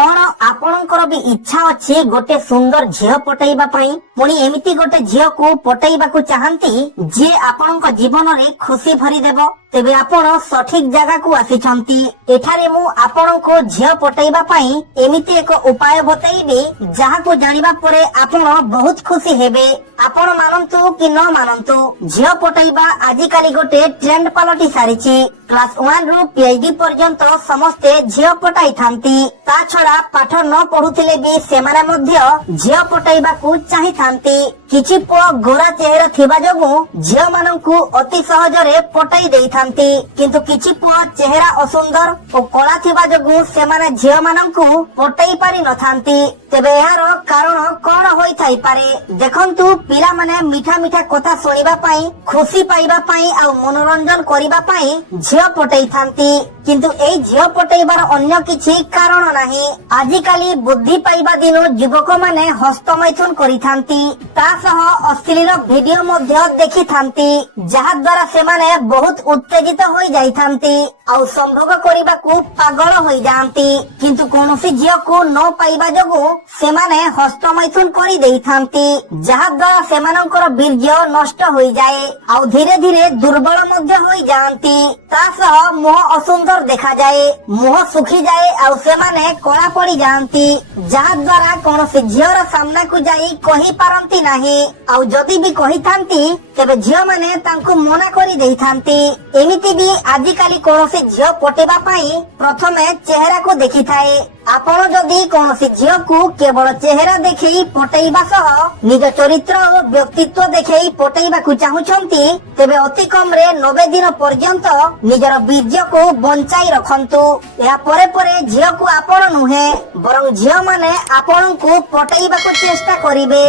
कौन आपणकर भी इच्छा अच्छी गोटे सुंदर झील पटेइबा पई पुणी एमिति गोटे झील को पटेइबा को चाहंती जे आपणक जीवन रे खुशी भरी देबो तेबे आपण सठिक जगह को आसीछंती। एठारे मु आपणको झील पटेइबा पई एमिति एक उपाय बतैबी जहा को जानिबा परे आपण बहुत खुशी हेबे। आपण मानंतु कि न मानंतु झील पटेइबा आजिकाली गोटे ट्रेंड पलटि सारिछि। क्लास 1 रु पीएचडी पर्यंत समस्ते झील पटाई थांती। ता छड़ा पाठ न पढुथिले भी सेमाने मध्य झील पटेइबा को चाहि थांती। किछि पुଅ गोरा चेहरा थिबा जोगु झील मानंकु अति सहजरे पटाई देई थांती किंतु किछि पुଅ चेहरा असुंदर और कला थिबा जोगु सेमाने झील मानंकु पटाई पारि न थांती। तेबे यार कारण कोन होई थाई पारे देखंतु पिला माने मीठा मीठा कथा सुनिबा पई खुशी पाइबा पई आ मनोरंजन करिबा पई झील पटाई थांती किंतु एई झील पटाइबार अन्य किछि कारण नाही। आजिकाली बुद्धि पाइबा दिनो युवक माने हस्तमैथुन करि थांती ता सह अश्लील वीडियो मध्य देखि थांती जहा द्वारा से माने बहुत उत्तेजित होई जाई थांती आ संभोग करिबा को पागल होई जांती किंतु कोनोसी झील को न पाइबा जोगु से माने हस्तमैथुन करि देई थांती जहा द्वारा सेमानकर वीर्य नष्ट होई जाए आ धीरे धीरे दुर्बल मध्य होई जांती ता सह मुह असुंदर देखा जाए मुह सुखी जाए आ से माने कला पड़ी जांती जहा द्वारा कोनोसी झीलर सामना को जाई कहि पारंती नाही आ जदि भी कहि थांती तेबे झील माने तांको मना करि देई थांती। एमिति भी आजिकाली कोनोसी झील पटेबा पई प्रथमे चेहरा को देखि थाए। आपण जदि कोनोसी झील को केवल चेहरा देखि पटेइबा सह निज चरित्र और व्यक्तित्व देखि पटेइबा को चाहुछंती तेबे अति कम रे 90 दिन पर्यंत निजर वीर्य को बंचाई रखंतु। या परे परे झील को आपण नुहे बरं झील माने आपण को पटेइबा को चेष्टा करिवे।